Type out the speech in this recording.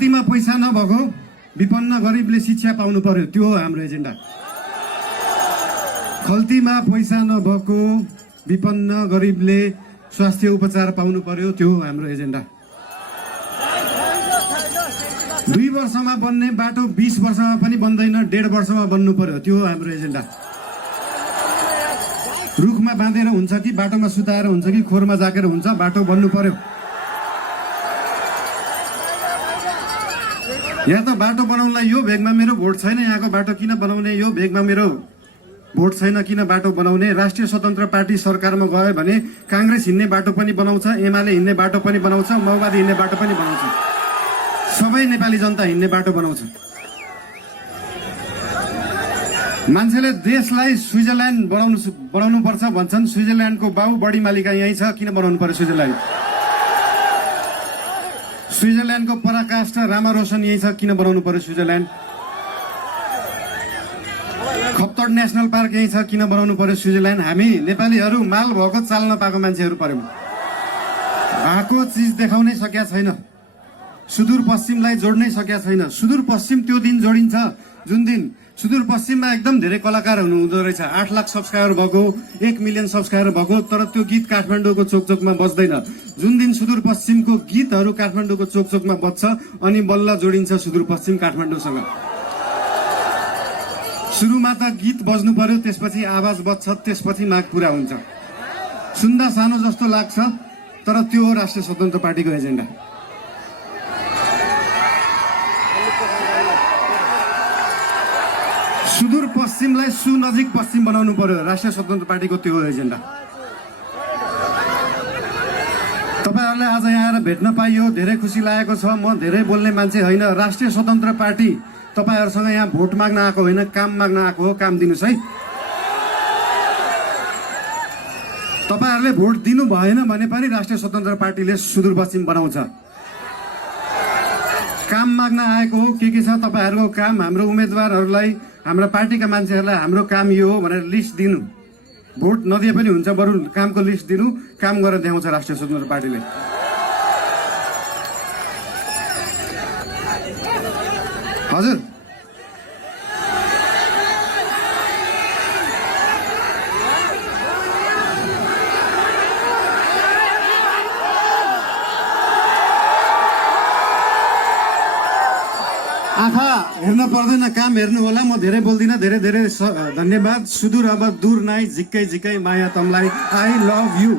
खल्तीमा पैसा नभएको विपन्न गरिबले शिक्षा पाउनु पर्यो, त्यो हो हाम्रो एजेन्डा। खल्तीमा पैसा नभएको विपन्न गरिबले स्वास्थ्य उपचार पाउनु पर्यो, त्यो हो हाम्रो एजेन्डा। 2 वर्षमा बन्ने बाटो 20 वर्षमा पनि बन्दैन, 1.5 वर्षमा बन्नु पर्यो, त्यो हो हाम्रो एजेन्डा। रुखमा बाँधेर हुन्छ कि बाटोमा सुताएर हुन्छ कि खोरमा जाकेर हुन्छ, बाटो बन्नु पर्यो। यहाँ त बाटो बनाउनलाई यो भेगमा मेरो भोट छैन, यहाँको बाटो किन बनाउने, यो भेगमा मेरो भोट छैन किन बाटो बनाउने। राष्ट्रिय स्वतन्त्र पार्टी सरकारमा गयो भने काङ्ग्रेस हिँड्ने बाटो पनि बनाउँछ, एमाले हिँड्ने बाटो पनि बनाउँछ, माओवादी हिँड्ने बाटो पनि बनाउँछ, सबै नेपाली जनता हिँड्ने बाटो बनाउँछ। मान्छेले देशलाई स्विजरल्यान्ड बनाउनु पर्छ भन्छन्, स्विजरल्यान्डको बाउ बढी मालिका यही छ, किन बनाउनु पर्यो स्विजरल्यान्ड? स्विजरल्यान्डको पराकाष्ठ रामा रोशन यही छ, किन बनाउनु पर्यो स्विजरल्यान्ड? खप्तड नेसनल पार्क यही छ, किन बनाउनु पर्यो स्विजरल्यान्ड? हामी नेपालीहरू माल भएको चाल नपाएको मान्छेहरू पर्यौँ। भएको चिज देखाउनै सकेका छैन, सुदूरपश्चिमलाई जोड्नै सकेका छैन। सुदूरपश्चिम त्यो दिन जोडिन्छ जुन दिन सुदूरपश्चिममा एकदम धेरै कलाकार हुनुहुँदो रहेछ, 8 लाख सब्सक्राइबर भएको, 1 मिलियन सब्सक्राइबर भएको, तर त्यो गीत काठमाडौँको चोकचोकमा बज्दैन। जुन दिन सुदूरपश्चिमको गीतहरू काठमाडौँको चोकचोकमा बज्छ अनि बल्ल जोडिन्छ सुदूरपश्चिम काठमाडौँसँग। सुरुमा त गीत बज्नु पर्यो, त्यसपछि आवाज बज्छ, त्यसपछि माग पुरा हुन्छ। सुन्दा सानो जस्तो लाग्छ, तर त्यो हो राष्ट्रिय स्वतन्त्र पार्टीको एजेन्डा। सुदूरपश्चिमलाई सुनजिक पश्चिम बनाउनु पर्यो, राष्ट्रिय स्वतन्त्र पार्टीको त्यो हो एजेन्डा। तपाईँहरूले आज यहाँ आएर भेट्न पाइयो, धेरै खुसी लागेको छ। म धेरै बोल्ने मान्छे होइन। राष्ट्रिय स्वतन्त्र पार्टी तपाईँहरूसँग यहाँ भोट माग्न आएको होइन, काम माग्न आएको हो। काम दिनुहोस् है। तपाईँहरूले भोट दिनु भएन भने पनि राष्ट्रिय स्वतन्त्र पार्टीले सुदूरपश्चिम बनाउँछ। काम माग्न आएको हो। के छ तपाईँहरूको काम? हाम्रो उम्मेदवारहरूलाई, हाम्रा पार्टीका मान्छेहरूलाई हाम्रो काम यो हो भनेर लिस्ट दिनु। भोट नदिए पनि हुन्छ, बरु कामको लिस्ट दिनु, काम गरेर देखाउँछ राष्ट्रिय स्वतन्त्र पार्टीले। हजुर, आँखा हेर्न पर्दैन, काम हेर्नु होला। म धेरै बोल्दिनँ। धेरै धेरै धन्यवाद। सुदूर अब दूर नाइ, झिक्कै झिक्कै माया तमलाई। I love you.